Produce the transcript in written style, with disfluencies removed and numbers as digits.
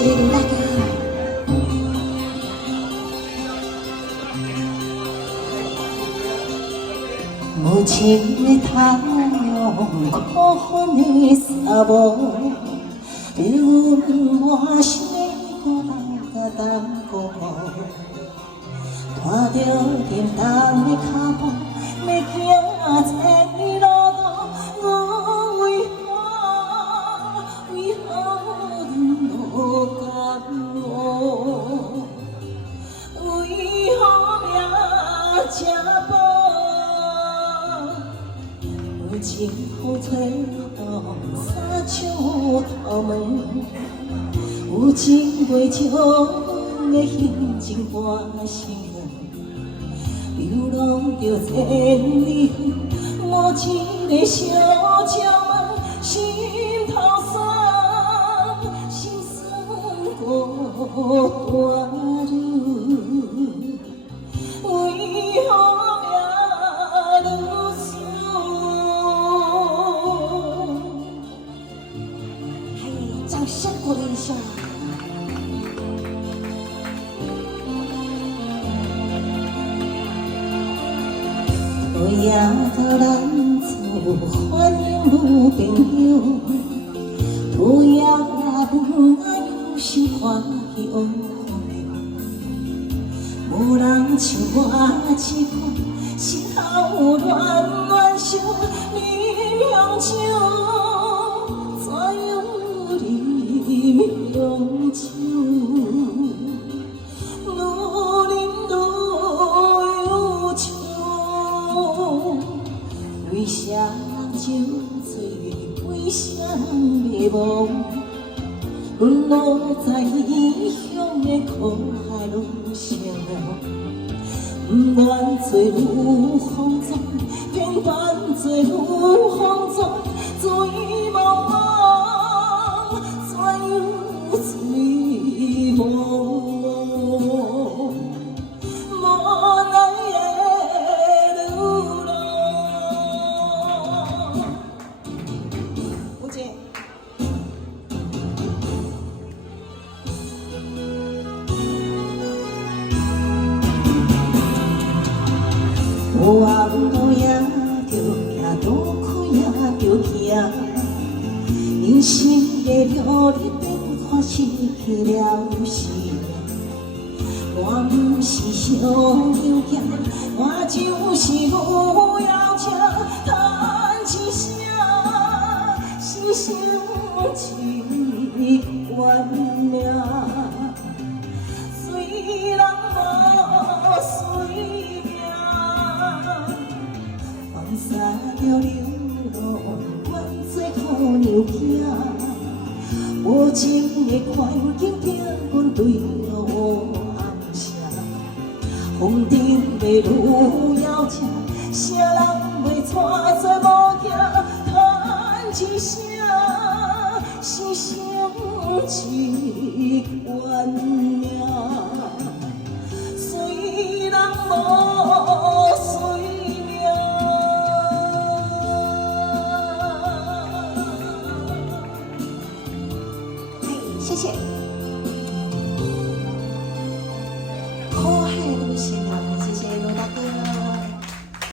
谢谢林大哥。无情的太阳，可恨的沙漠，别阮我心孤单担孤无，拖着沉重的脚步，要行千里路途，我为何落甘落？为何命这薄？有情风吹动三秋头门，有情袂将的心情半生，流浪着千里远，我一个小鸟问心头酸，心酸孤单日，为何命如掌声鼓励一下。对呀，到咱做欢迎女朋友，对呀，不爱有心欢喜乌无人像我这款，心头乱乱想，你向酒，怎样你向酒，愈饮愈忧愁。为啥人酒醉，为啥人迷惘？阮落在异乡的苦海路上，不愿做女风尘，偏愿做女风尘，醉茫茫，怎样醉茫茫？无奈的流浪。吴姐。有暗路也着行，路开也着行，人生的路你变看失去了时，我不是小牛仔，我就是牛摇车，叹一声，心伤一怨命，虽人无随命。放洒着流浪，愿做苦娘子，无情的环境逼阮对路暗声，风尘的路遥车，啥人袂带做无行，叹一声，心伤一怨命，虽人无随命。谢谢。